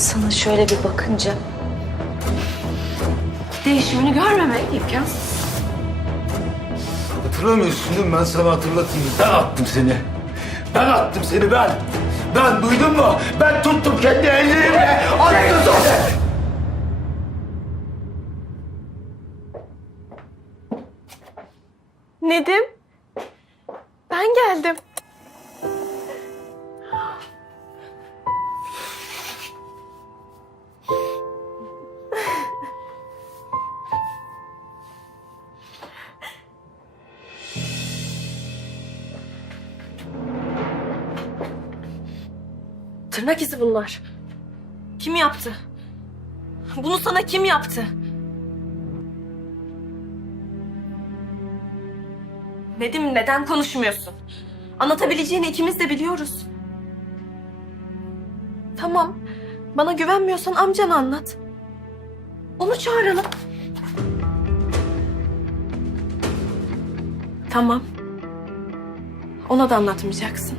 Sana şöyle bir bakınca değişimini görmemek imkansız. Hatırlamıyorsun değil mi? Ben sana hatırlatayım. Ben attım seni. Ben attım seni ben. Ben duydun mu? Ben tuttum kendi ellerimle. Attım seni. Nedim. Ben geldim. Tırnak izi bunlar. Kim yaptı? Bunu sana kim yaptı? Nedim neden konuşmuyorsun? Anlatabileceğini ikimiz de biliyoruz. Tamam. Bana güvenmiyorsan amcanı anlat. Onu çağıralım. Tamam. Ona da anlatmayacaksın.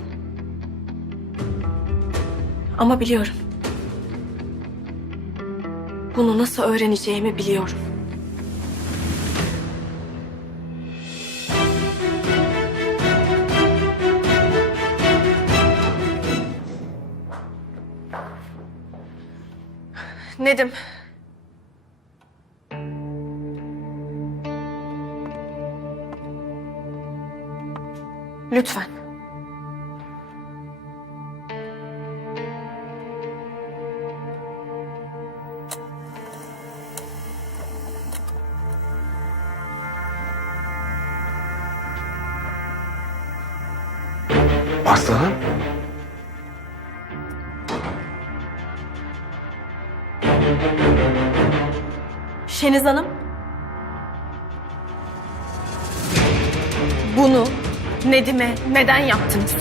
Ama biliyorum. Bunu nasıl öğreneceğimi biliyorum. Nedim. Lütfen. Aslanım. Şeniz Hanım. Bunu Nedim'e neden yaptınız?